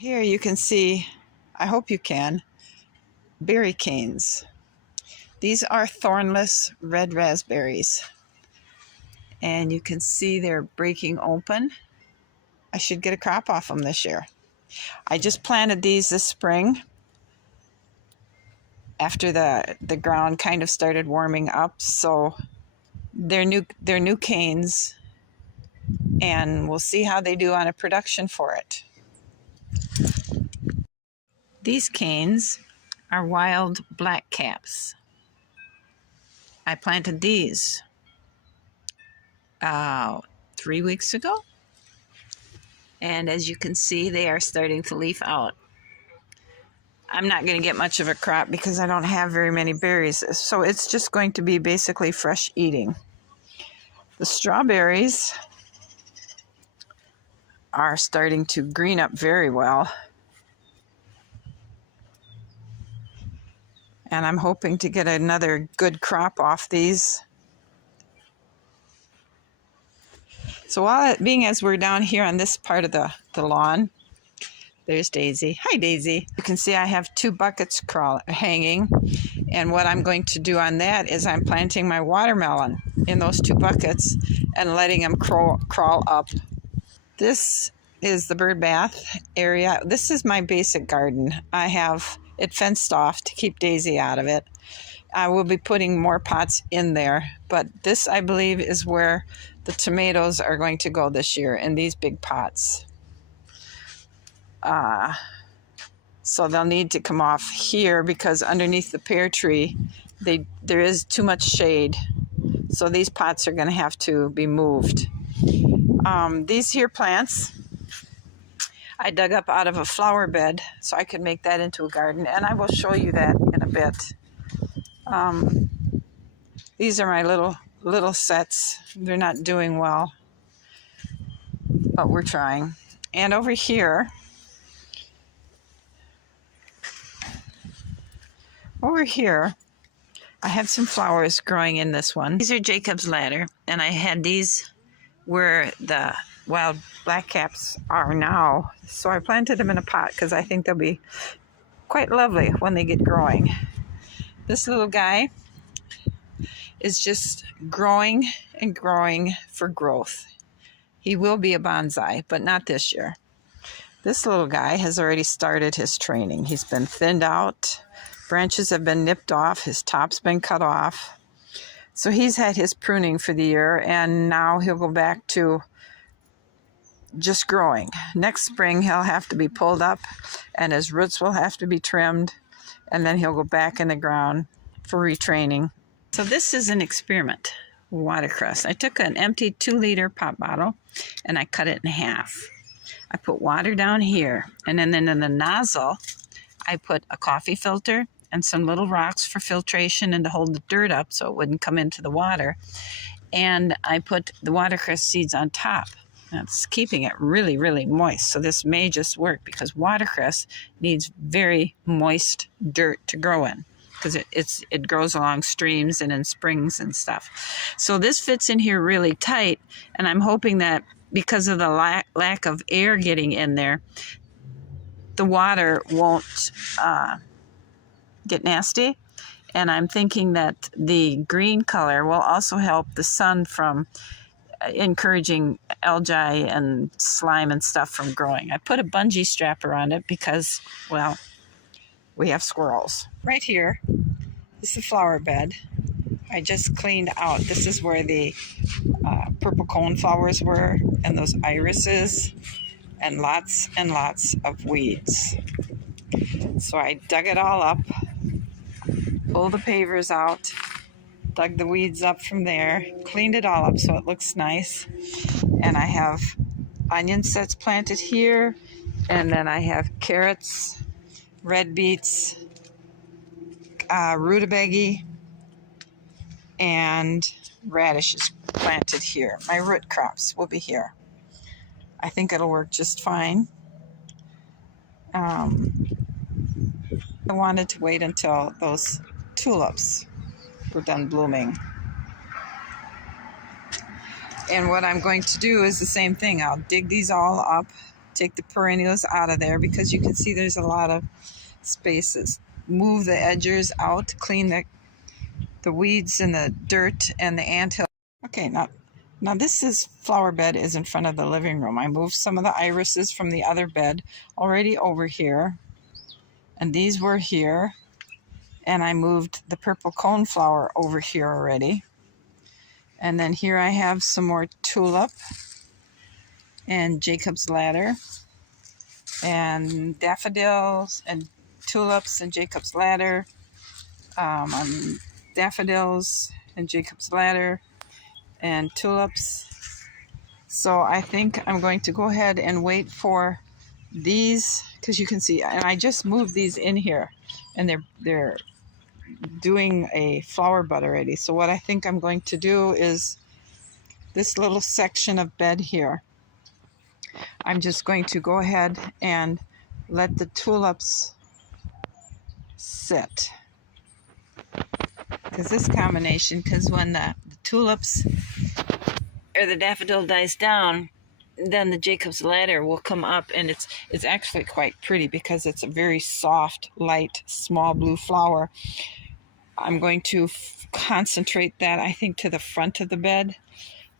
Here you can see, I hope you can, berry canes. These are thornless red raspberries. And you can see they're breaking open. I should get a crop off them this year. I just planted these this spring after the ground kind of started warming up. So they're new canes, and we'll see how they do on a production for it. These canes are wild black caps. I planted these 3 weeks ago. And as you can see, they are starting to leaf out. I'm not going to get much of a crop because I don't have very many berries. So it's just going to be basically fresh eating. The strawberries are starting to green up very well. And I'm hoping to get another good crop off these. So being as we're down here on this part of the lawn, there's Daisy. Hi, Daisy. You can see I have 2 buckets hanging. And what I'm going to do on that is I'm planting my watermelon in those 2 buckets and letting them crawl up. This is the bird bath area. This is my basic garden. I have it fenced off to keep Daisy out of it. I will be putting more pots in there, but this, I believe, is where the tomatoes are going to go this year, in these big pots. So they'll need to come off here because underneath the pear tree, there is too much shade. So these pots are going to have to be moved. These here plants, I dug up out of a flower bed so I could make that into a garden, and I will show you that in a bit. These are my little sets. They're not doing well, but we're trying. And over here, I have some flowers growing in this one. These are Jacob's Ladder, and I had these where the wild black caps are now. So I planted them in a pot because I think they'll be quite lovely when they get growing. This little guy is just growing and growing for growth. He will be a bonsai, but not this year. This little guy has already started his training. He's been thinned out. Branches have been nipped off. His top's been cut off. So he's had his pruning for the year, and now he'll go back to just growing. Next spring, he'll have to be pulled up, and his roots will have to be trimmed, and then he'll go back in the ground for retraining. So this is an experiment, watercress. I took an empty 2-liter pop bottle, and I cut it in half. I put water down here, and then in the nozzle, I put a coffee filter and some little rocks for filtration and to hold the dirt up so it wouldn't come into the water. And I put the watercress seeds on top. That's keeping it really, really moist. So this may just work because watercress needs very moist dirt to grow in because it grows along streams and in springs and stuff. So this fits in here really tight, and I'm hoping that because of the lack of air getting in there, the water won't get nasty. And I'm thinking that the green color will also help the sun from encouraging algae and slime and stuff from growing. I put a bungee strap around it because, well, we have squirrels. Right here is the flower bed. I just cleaned out. This is where the purple cone flowers were, and those irises, and lots of weeds. So I dug it all up, pulled the pavers out, dug the weeds up from there, cleaned it all up so it looks nice. And I have onion sets planted here, and then I have carrots, red beets, rutabaga, and radishes planted here. My root crops will be here. I think it'll work just fine. I wanted to wait until those tulips were done blooming. And what I'm going to do is the same thing. I'll dig these all up take the perennials out of there because you can see there's a lot of spaces. Move the edges out, clean the weeds and the dirt and the anthill. Okay, now this flower bed is in front of the living room. I moved some of the irises from the other bed already over here, and these were here, and I moved the purple coneflower over here already. And then here I have some more tulip and Jacob's ladder and daffodils and tulips and Jacob's ladder, daffodils and Jacob's ladder and tulips. So I think I'm going to go ahead and wait for these, because you can see, and I just moved these in here, and they're doing a flower bud already. So what I think I'm going to do is this little section of bed here, I'm just going to go ahead and let the tulips sit. Because this combination, because when the tulips or the daffodil dies down, then the Jacob's ladder will come up, and it's actually quite pretty because it's a very soft, light, small blue flower. I'm going to concentrate that, I think, to the front of the bed,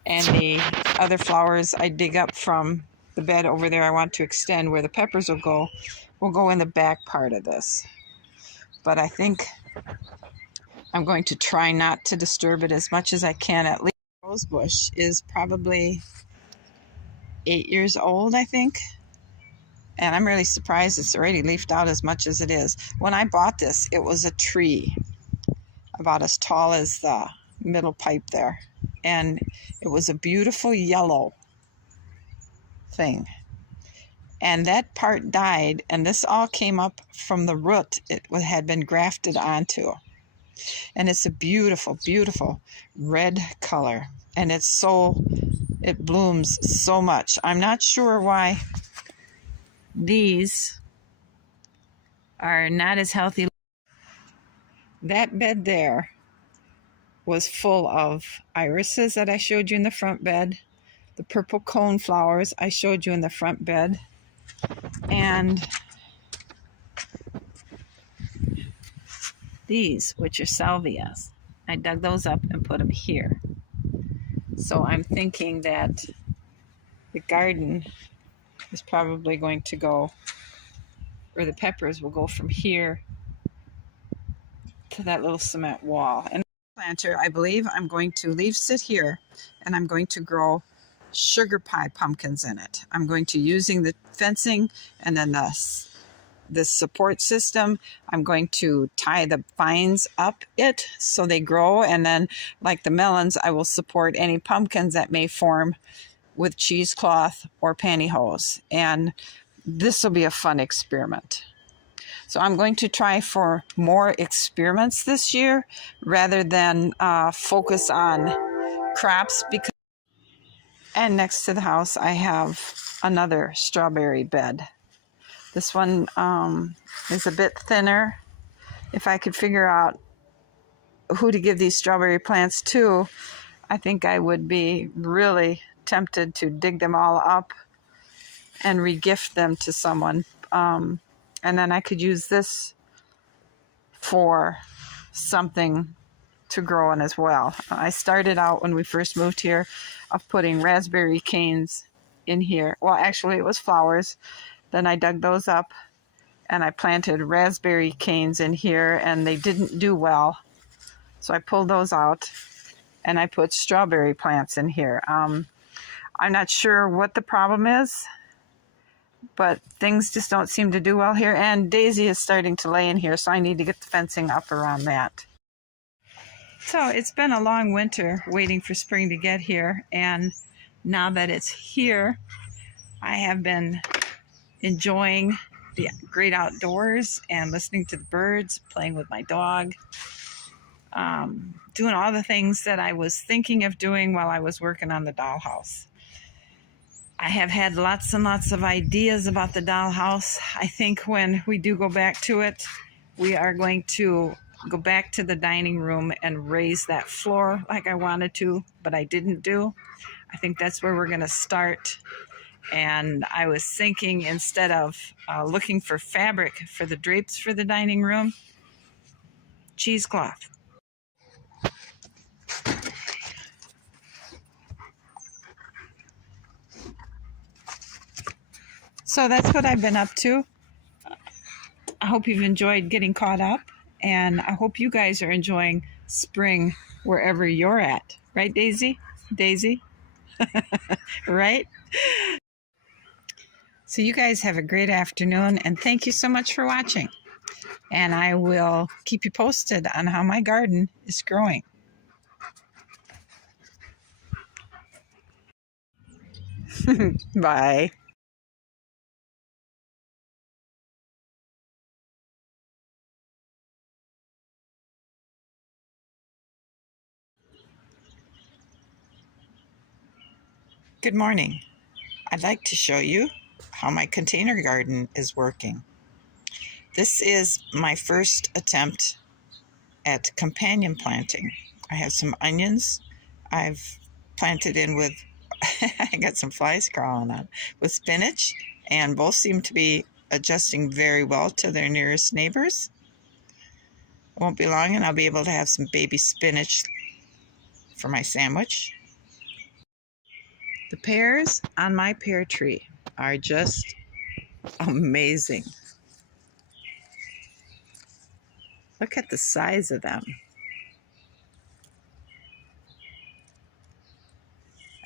and the other flowers I dig up from the bed over there I want to extend where the peppers will go in the back part of this. But I think I'm going to try not to disturb it as much as I can. At least the rose bush is probably 8 years old, I think. And I'm really surprised it's already leafed out as much as it is. When I bought this, it was a tree about as tall as the middle pipe there. And it was a beautiful yellow thing. And that part died, and this all came up from the root it had been grafted onto. And it's a beautiful, beautiful red color. And it blooms so much. I'm not sure why these are not as healthy. That bed there was full of irises that I showed you in the front bed, the purple cone flowers I showed you in the front bed, and these, which are salvias. I dug those up and put them here. So I'm thinking that the garden is probably going to go, or the peppers will go from here to that little cement wall. And the planter, I believe I'm going to leave sit here, and I'm going to grow sugar pie pumpkins in it. I'm going to, using the fencing and then the support system, I'm going to tie the vines up it so they grow, and then like the melons, I will support any pumpkins that may form with cheesecloth or pantyhose. And this will be a fun experiment. So I'm going to try for more experiments this year rather than focus on crops. And next to the house, I have another strawberry bed. This one is a bit thinner. If I could figure out who to give these strawberry plants to, I think I would be really tempted to dig them all up and regift them to someone. And then I could use this for something to grow in as well. I started out when we first moved here of putting raspberry canes in here. Well, actually it was flowers. Then I dug those up and I planted raspberry canes in here, and they didn't do well. So I pulled those out and I put strawberry plants in here. I'm not sure what the problem is, but things just don't seem to do well here. And Daisy is starting to lay in here, so I need to get the fencing up around that. So it's been a long winter waiting for spring to get here. And now that it's here, I have been enjoying the great outdoors and listening to the birds, playing with my dog, doing all the things that I was thinking of doing while I was working on the dollhouse. I have had lots and lots of ideas about the dollhouse. I think when we do go back to it, we are going to go back to the dining room and raise that floor like I wanted to, but I didn't do. I think that's where we're going to start. And I was thinking, instead of looking for fabric for the drapes for the dining room, cheesecloth. So that's what I've been up to. I hope you've enjoyed getting caught up, and I hope you guys are enjoying spring wherever you're at. Right, Daisy? Daisy? Right? So you guys have a great afternoon, and thank you so much for watching. And I will keep you posted on how my garden is growing. Bye. Good morning. I'd like to show you how my container garden is working. This is my first attempt at companion planting. I have some onions I've planted in with, I got some flies crawling on, with spinach, and both seem to be adjusting very well to their nearest neighbors. It won't be long and I'll be able to have some baby spinach for my sandwich. The pears on my pear tree are just amazing. Look at the size of them.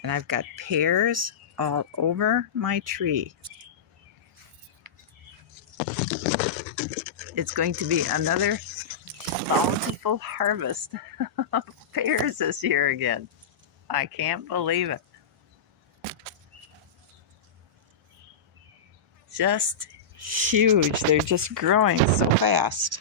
And I've got pears all over my tree. It's going to be another bountiful harvest of pears this year again. I can't believe it. Just huge. They're just growing so fast.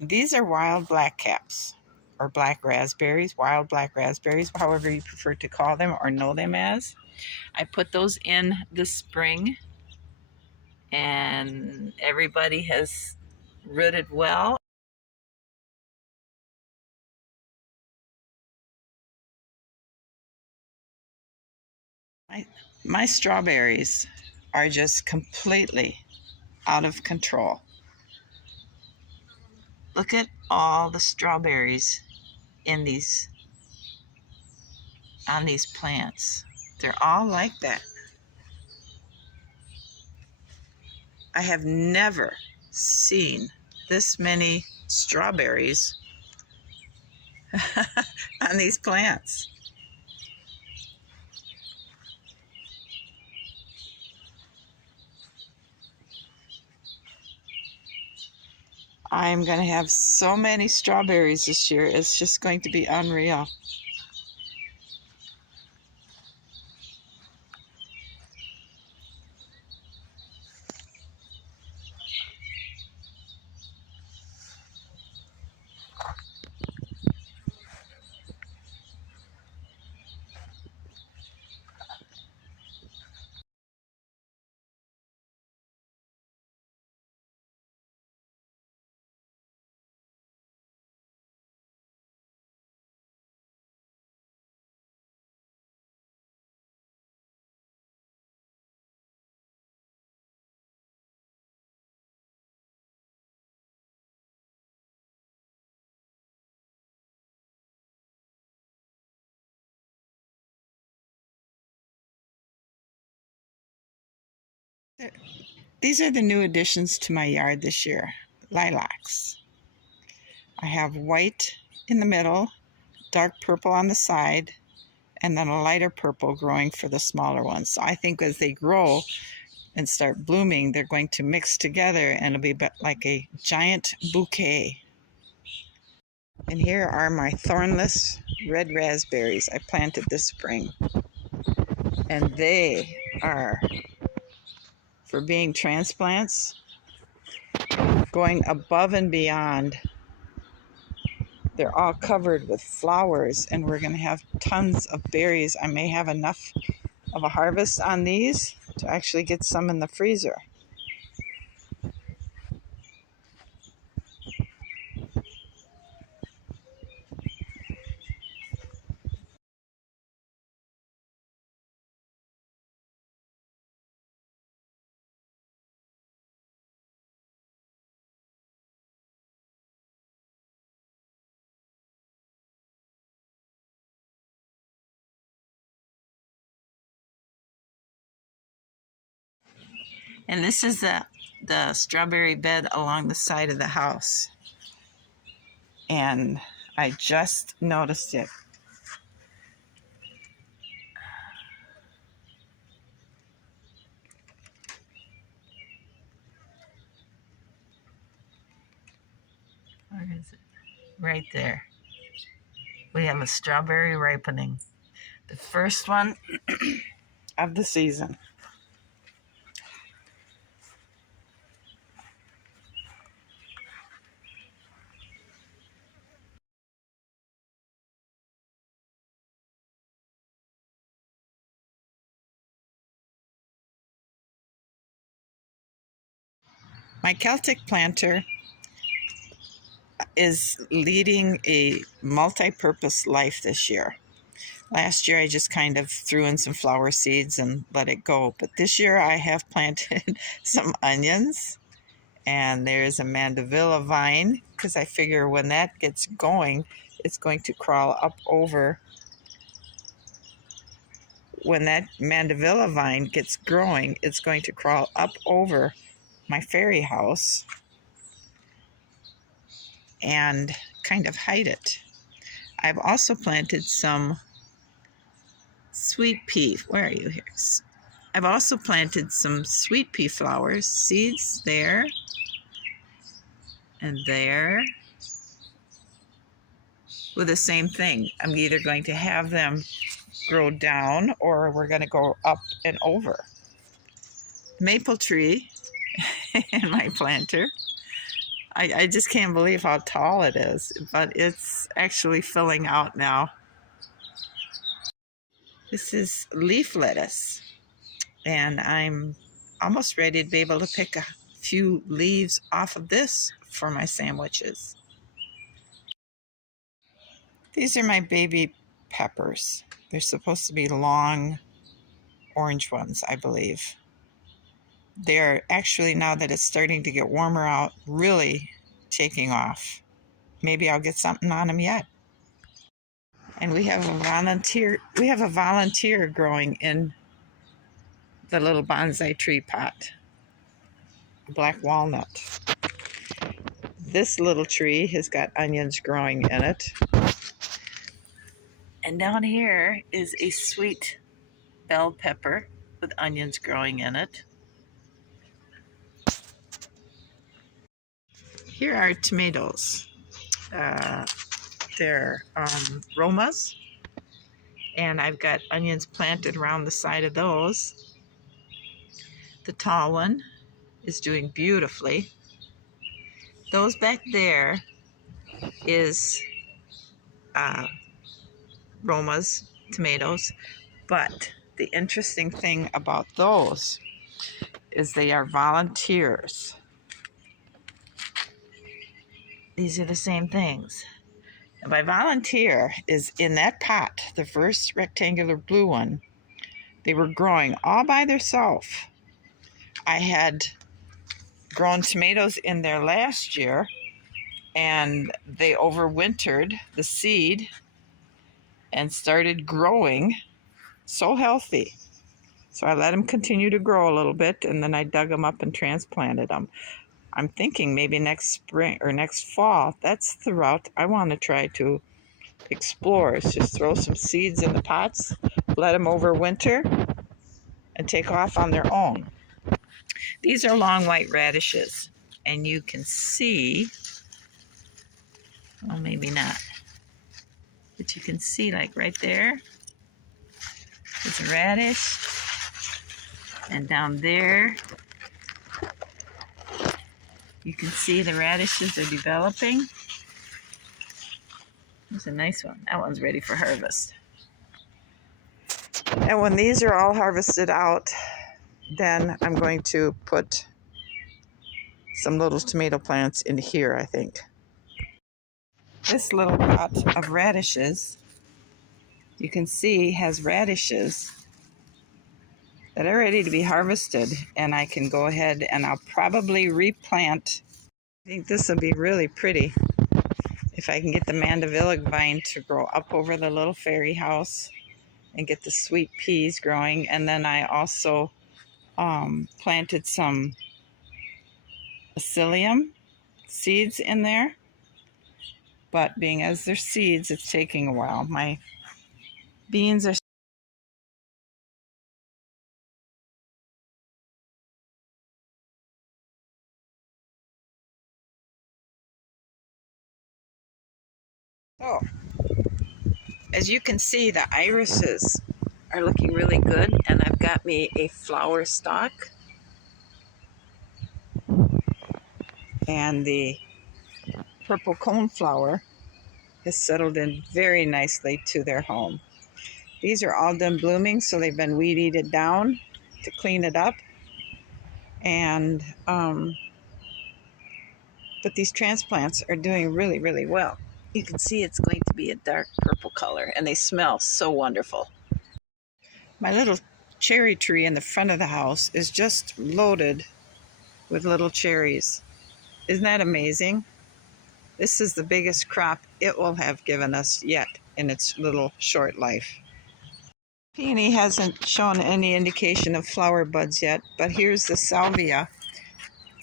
These are wild blackcaps, or black raspberries, wild black raspberries, however you prefer to call them or know them as. I put those in this spring, and everybody has rooted well. My strawberries are just completely out of control. Look at all the strawberries in on these plants. They're all like that. I have never seen this many strawberries on these plants. I'm going to have so many strawberries this year. It's just going to be unreal. These are the new additions to my yard this year, lilacs. I have white in the middle, dark purple on the side, and then a lighter purple growing for the smaller ones. So I think as they grow and start blooming, they're going to mix together and it'll be like a giant bouquet. And here are my thornless red raspberries I planted this spring. And they are, for being transplants, going above and beyond. They're all covered with flowers, and we're going to have tons of berries. I may have enough of a harvest on these to actually get some in the freezer. And this is the strawberry bed along the side of the house. And I just noticed it. Where is it? Right there. We have a strawberry ripening. The first one of the season. My Celtic planter is leading a multi-purpose life this year. Last year I just kind of threw in some flower seeds and let it go. But this year I have planted some onions, and there's a mandevilla vine, because I figure when that gets going, it's going to crawl up over. When that mandevilla vine gets growing, it's going to crawl up over my fairy house and kind of hide it. I've also planted some sweet pea. Where are you here? I've also planted some sweet pea flowers, seeds there and there, with the same thing. I'm either going to have them grow down or we're going to go up and over. Maple tree in my planter. I just can't believe how tall it is, but it's actually filling out now. This is leaf lettuce, and I'm almost ready to be able to pick a few leaves off of this for my sandwiches. These are my baby peppers. They're supposed to be long orange ones, I believe. They're actually, now that it's starting to get warmer out, really taking off. Maybe I'll get something on them yet. And we have a volunteer growing in the little bonsai tree pot. Black walnut. This little tree has got onions growing in it. And down here is a sweet bell pepper with onions growing in it. Here are tomatoes. They're Romas, and I've got onions planted around the side of those. The tall one is doing beautifully. Those back there is Romas tomatoes, but the interesting thing about those is they are volunteers. These are the same things. And my volunteer is in that pot, the first rectangular blue one. They were growing all by themselves. I had grown tomatoes in there last year, and they overwintered the seed and started growing so healthy. So I let them continue to grow a little bit, and then I dug them up and transplanted them. I'm thinking maybe next spring or next fall, that's the route I want to try to explore, is just throw some seeds in the pots, let them overwinter, and take off on their own. These are long white radishes, and you can see, well, maybe not, but you can see, like right there, there's a radish, and down there, you can see the radishes are developing. There's a nice one. That one's ready for harvest. And when these are all harvested out, then I'm going to put some little tomato plants in here, I think. This little pot of radishes, you can see, has radishes that are ready to be harvested, and I can go ahead and I'll probably replant. I think this will be really pretty if I can get the mandevilla vine to grow up over the little fairy house and get the sweet peas growing. And then I also planted some psyllium seeds in there, but being as they're seeds, it's taking a while. My beans are so, as you can see, the irises are looking really good, and I've got me a flower stalk, and the purple coneflower has settled in very nicely to their home. These are all done blooming, so they've been weed eated down to clean it up. And but these transplants are doing really, really well. You can see it's going to be a dark purple color, and they smell so wonderful. My little cherry tree in the front of the house is just loaded with little cherries. Isn't that amazing? This is the biggest crop it will have given us yet in its little short life. Peony hasn't shown any indication of flower buds yet, but here's the salvia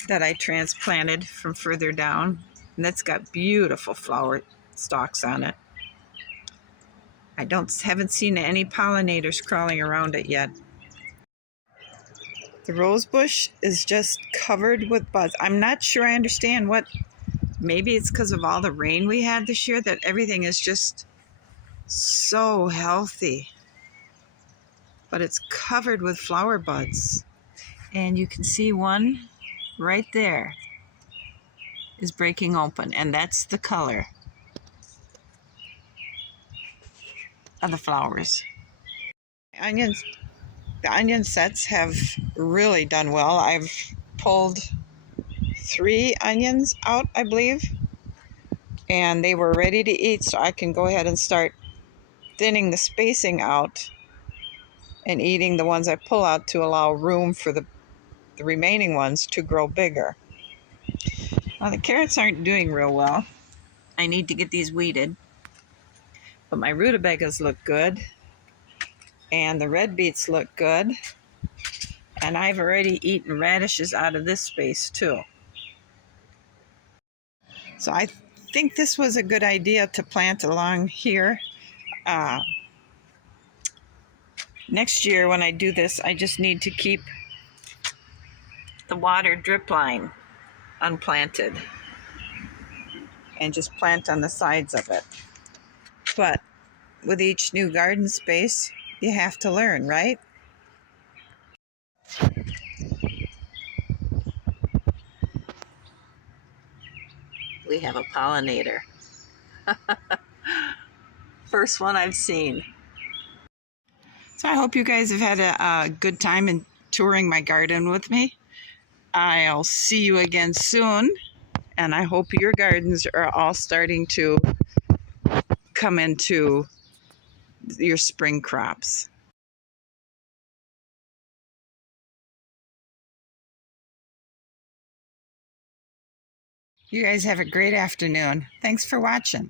that I transplanted from further down, and that's got beautiful flower stalks on it. I haven't seen any pollinators crawling around it yet. The rose bush is just covered with buds. I'm not sure I understand what, maybe it's because of all the rain we had this year that everything is just so healthy. But it's covered with flower buds. And you can see one right there is breaking open, and that's the color of the flowers. The onion sets have really done well. I've pulled 3 onions out, I believe, and they were ready to eat, so I can go ahead and start thinning the spacing out and eating the ones I pull out to allow room for the remaining ones to grow bigger. Now the carrots aren't doing real well. I need to get these weeded, but my rutabagas look good, and the red beets look good, and I've already eaten radishes out of this space too. So I think this was a good idea to plant along here. Next year when I do this, I just need to keep the water drip line unplanted and just plant on the sides of it. But with each new garden space, you have to learn, right? We have a pollinator. First one I've seen. So I hope you guys have had a good time in touring my garden with me. I'll see you again soon, and I hope your gardens are all starting to come into your spring crops. You guys have a great afternoon. Thanks for watching.